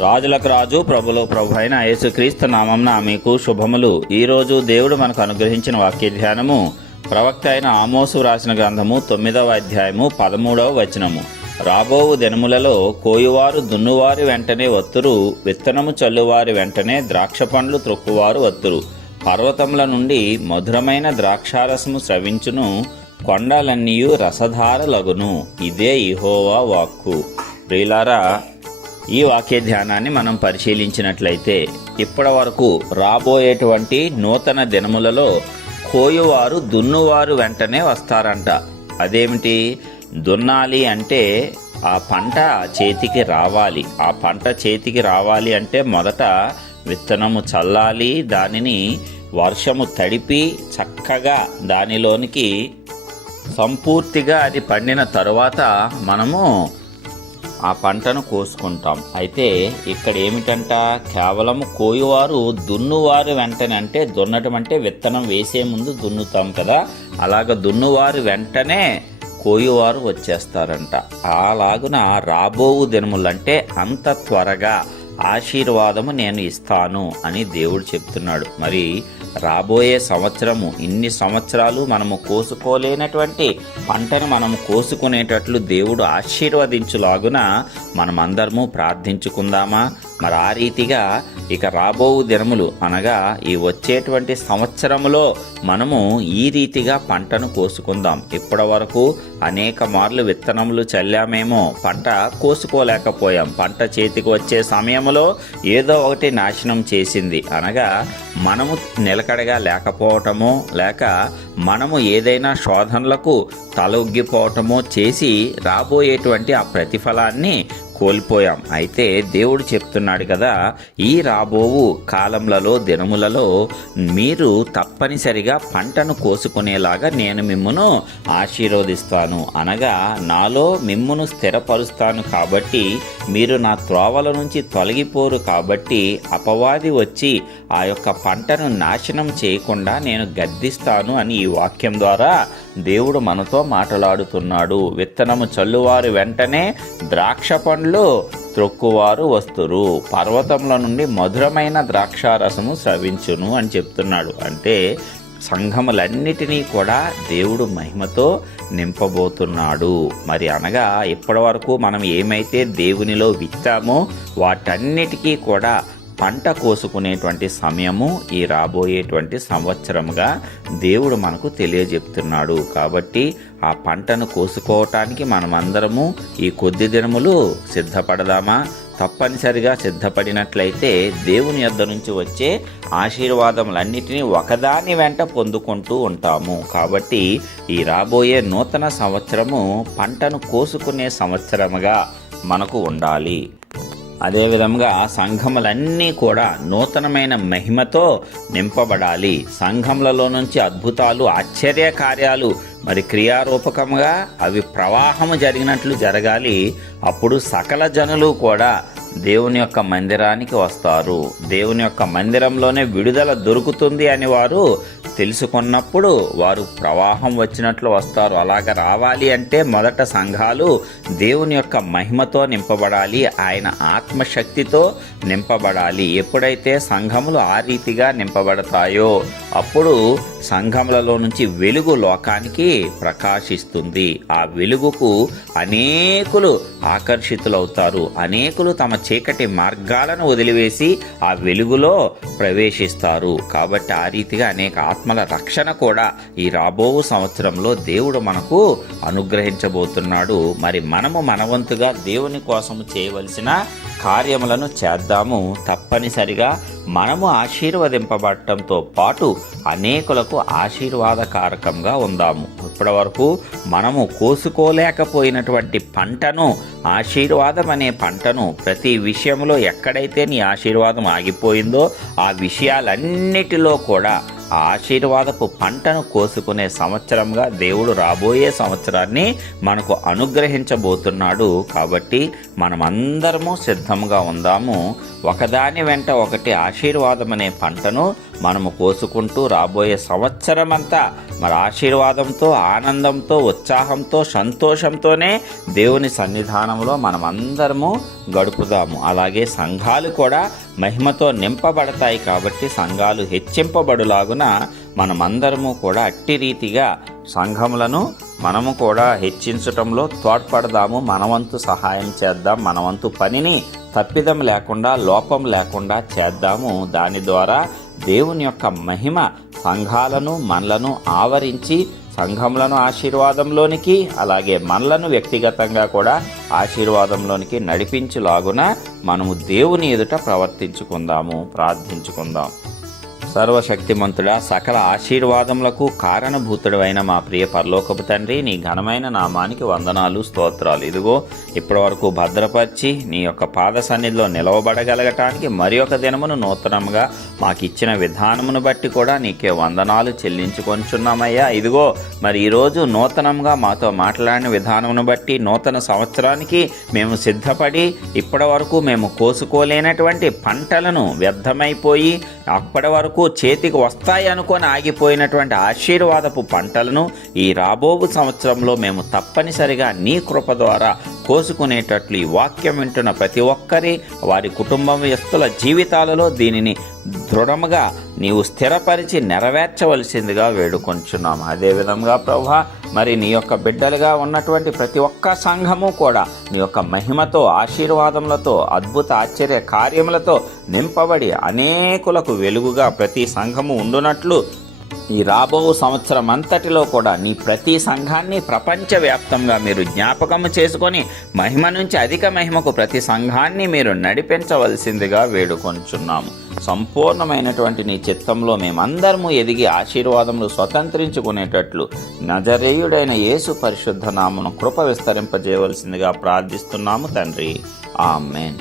రాజులకు రాజు ప్రభులో ప్రభు అయిన యేసుక్రీస్తు నామంన మీకు శుభములు. ఈరోజు దేవుడు మనకు అనుగ్రహించిన వాక్య ధ్యానము ప్రవక్త అయిన ఆమోసు రాసిన గ్రంథము తొమ్మిదవ అధ్యాయము పదమూడవ వచనము. రాబోవు దినములలో కోయువారు దున్నువారి వెంటనే వత్తురు విత్తనము చల్లువారి వెంటనే ద్రాక్ష పండ్లు త్రొక్కువారు వత్తురు. పర్వతముల నుండి మధురమైన ద్రాక్షారసము స్రవించును కొండలన్నీయు రసధారలగును ఇదే ఇహోవా వాక్కు. ప్రియులారా ఈ వాక్య ధ్యానాన్ని మనం పరిశీలించినట్లయితే ఇప్పటి వరకు రాబోయేటువంటి నూతన దినములలో కోయువారు దున్నువారు వెంటనే వస్తారంట. అదేమిటి? దున్నాలి అంటే ఆ పంట చేతికి రావాలి. ఆ పంట చేతికి రావాలి అంటే మొదట విత్తనము చల్లాలి దానిని వర్షము తడిపి చక్కగా దానిలోనికి సంపూర్తిగా అది పండిన తరువాత మనము ఆ పంటను కోసుకుంటాం. అయితే ఇక్కడ ఏమిటంట కేవలం కోయువారు దున్నువారు వెంటనే అంటే దున్నటం అంటే విత్తనం వేసే ముందు దున్నుతాం కదా? అలాగ దున్నువారు వెంటనే కోయువారు వచ్చేస్తారంట. అలాగున రాబోవు దినములంటే అంత త్వరగా ఆశీర్వాదము నేను ఇస్తాను అని దేవుడు చెప్తున్నాడు. మరి రాబోయే సంవత్సరము ఇన్ని సంవత్సరాలు మనము కోసుకోలేనటువంటి పంటను మనము కోసుకునేటట్లు దేవుడు ఆశీర్వదించులాగున మనమందరము ప్రార్థించుకుందామా? మరి ఆ రీతిగా ఇక రాబోవు దినములు అనగా ఈ వచ్చేటువంటి సంవత్సరములో మనము ఈ రీతిగా పంటను కోసుకుందాం. ఇప్పటి వరకు అనేక మార్లు విత్తనములు చల్లామేమో పంట కోసుకోలేకపోయాం. పంట చేతికి వచ్చే సమయంలో ఏదో ఒకటి నాశనం చేసింది. అనగా మనము నిలకడగా లేకపోవటమో లేక మనము ఏదైనా శోధనలకు తలొగ్గిపోవటమో చేసి రాబోయేటువంటి ఆ ప్రతిఫలాన్ని కోల్పోయాం. అయితే దేవుడు చెప్తున్నాడు కదా ఈ రాబోవు కాలంలో దినములలో మీరు తప్పనిసరిగా పంటను కోసుకునేలాగా నేను మిమ్మును ఆశీర్వదిస్తాను. అనగా నాలో మిమ్మును స్థిరపరుస్తాను కాబట్టి మీరు నా త్రోవల నుంచి తొలగిపోరు కాబట్టి అపవాది వచ్చి ఆ యొక్క పంటను నాశనం చేయకుండా నేను గద్దిస్తాను అని ఈ వాక్యం ద్వారా దేవుడు మనతో మాట్లాడుతున్నాడు. విత్తనము చల్లువారు వెంటనే ద్రాక్ష పండ్లు త్రొక్కువారు వస్తురు. పర్వతముల నుండి మధురమైన ద్రాక్షారసము స్రవించును అని చెప్తున్నాడు. అంటే సంఘములన్నిటినీ కూడా దేవుడు మహిమతో నింపబోతున్నాడు. మరి అనగా ఇప్పటి వరకు మనం ఏమైతే దేవునిలో విత్తామో వాటన్నిటికీ కూడా పంట కోసుకునేటువంటి సమయము ఈ రాబోయేటువంటి సంవత్సరముగా దేవుడు మనకు తెలియజెప్తున్నాడు. కాబట్టి ఆ పంటను కోసుకోవటానికి మనమందరము ఈ కొద్ది దినములు సిద్ధపడదామా? తప్పనిసరిగా సిద్ధపడినట్లయితే దేవుని యొద్ద నుంచి వచ్చే ఆశీర్వాదములన్నిటినీ ఒకదాని వెంట పొందుకుంటూ ఉంటాము. కాబట్టి ఈ రాబోయే నూతన సంవత్సరము పంటను కోసుకునే సంవత్సరముగా మనకు ఉండాలి. అదేవిధంగా సంఘములన్నీ కూడా నూతనమైన మహిమతో నింపబడాలి. సంఘములలో నుంచి అద్భుతాలు ఆశ్చర్య కార్యాలు మరి క్రియారూపకంగా అవి ప్రవాహము జరిగినట్లు జరగాలి. అప్పుడు సకల జనులు కూడా దేవుని యొక్క మందిరానికి వస్తారు. దేవుని యొక్క మందిరంలోనే విడుదల దొరుకుతుంది అని వారు తెలుసుకున్నప్పుడు వారు ప్రవాహం వచ్చినట్లు వస్తారు. అలాగ రావాలి అంటే మొదట సంఘాలు దేవుని యొక్క మహిమతో నింపబడాలి. ఆయన ఆత్మశక్తితో నింపబడాలి. ఎప్పుడైతే సంఘములు ఆ రీతిగా నింపబడతాయో అప్పుడు సంఘములలో నుంచి వెలుగు లోకానికి ప్రకాశిస్తుంది. ఆ వెలుగుకు అనేకులు ఆకర్షితులవుతారు. అనేకులు తమ చీకటి మార్గాలను వదిలివేసి ఆ వెలుగులో ప్రవేశిస్తారు. కాబట్టి ఆ రీతిగా అనేక ఆత్మల రక్షణ కూడా ఈ రాబో సంవత్సరంలో దేవుడు మనకు అనుగ్రహించబోతున్నాడు. మరి మనము మనవంతుగా దేవుని కోసము చేయవలసిన కార్యములను చేద్దాము. తప్పనిసరిగా మనము ఆశీర్వదింపబడటంతో పాటు అనేకులకు ఆశీర్వాదకారకంగా ఉందాము. ఇప్పటి వరకు మనము కోసుకోలేకపోయినటువంటి పంటను ఆశీర్వాదం అనే పంటను ప్రతి విషయంలో ఎక్కడైతే నీ ఆశీర్వాదం ఆగిపోయిందో ఆ విషయాలన్నిటిలో కూడా ఆ ఆశీర్వాదపు పంటను కోసుకునే సంవత్సరంగా దేవుడు రాబోయే సంవత్సరాన్ని మనకు అనుగ్రహించబోతున్నాడు. కాబట్టి మనమందరము సిద్ధంగా ఉందాము. ఒకదాని వెంట ఒకటి ఆశీర్వాదం అనే పంటను మనము కోసుకుంటూ రాబోయే సంవత్సరమంతా మరి ఆశీర్వాదంతో ఆనందంతో ఉత్సాహంతో సంతోషంతోనే దేవుని సన్నిధానంలో మనమందరము గడుపుదాము. అలాగే సంఘాలు కూడా మహిమతో నింపబడతాయి కాబట్టి సంఘాలు హెచ్చింపబడులాగున మనమందరము కూడా అట్టి రీతిగా సంఘములను మనము కూడా హెచ్చించటంలో తోడ్పడదాము. మనవంతు సహాయం చేద్దాం. మనవంతు పనిని తప్పిదం లేకుండా లోపం లేకుండా చేద్దాము. దాని ద్వారా దేవుని యొక్క మహిమ సంఘాలను మనలను ఆవరించి సంఘములను ఆశీర్వాదంలోనికి అలాగే మనలను వ్యక్తిగతంగా కూడా ఆశీర్వాదంలోనికి నడిపించులాగున మనము దేవుని ఎదుట ప్రవర్తించుకుందాము ప్రార్థించుకుందాం. సర్వశక్తిమంతుడా సకల ఆశీర్వాదములకు కారణభూతుడు అయిన మా ప్రియ పరలోకపు తండ్రి నీ ఘనమైన నామానికి వందనాలు స్తోత్రాలు. ఇదిగో ఇప్పటి వరకు భద్రపరిచి నీ యొక్క పాద సన్నిధిలో నిలవబడగలగటానికి మరి ఒక దినమును నూతనంగా మాకు ఇచ్చిన విధానమును బట్టి కూడా నీకే వందనాలు చెల్లించుకొంచున్నామయ్యా. ఇదిగో మరి ఈరోజు నూతనంగా మాతో మాట్లాడిన విధానమును బట్టి నూతన సంవత్సరానికి మేము సిద్ధపడి ఇప్పటి వరకు మేము కోసుకోలేనటువంటి పంటలను వ్యర్థమైపోయి అప్పటి వరకు చేతికి వస్తాయి అనుకొని ఆగిపోయినటువంటి ఆశీర్వాదపు పంటలను ఈ రాబోవు సంవత్సరంలో మేము తప్పనిసరిగా నీ కృప ద్వారా కోసుకునేటట్లు ఈ వాక్యం వింటున్న ప్రతి ఒక్కరి వారి కుటుంబస్తుల జీవితాలలో దీనిని దృఢముగా నీవు స్థిరపరిచి నెరవేర్చవలసిందిగా వేడుకొంచున్నాము అదేవిధంగా ప్రభా మరి నీ యొక్క బిడ్డలుగా ఉన్నటువంటి ప్రతి ఒక్క సంఘము కూడా నీ యొక్క మహిమతో ఆశీర్వాదములతో అద్భుత ఆశ్చర్య కార్యములతో నింపబడి అనేకులకు వెలుగుగా ప్రతి సంఘము ఉండునట్లు ఈ రాబో సంవత్సరం అంతటిలో కూడా నీ ప్రతి సంఘాన్ని ప్రపంచవ్యాప్తంగా మీరు జ్ఞాపకము చేసుకొని మహిమ నుంచి అధిక మహిమకు ప్రతి సంఘాన్ని మీరు నడిపించవలసిందిగా వేడుకొంచున్నాము. సంపూర్ణమైనటువంటి నీ చిత్తంలో మేమందరము ఎదిగి ఆశీర్వాదములు స్వతంత్రించుకునేటట్లు నజరేయుడైన యేసు పరిశుద్ధ నామను కృప విస్తరింపజేయవలసిందిగా ప్రార్థిస్తున్నాము తండ్రి. ఆమెన్.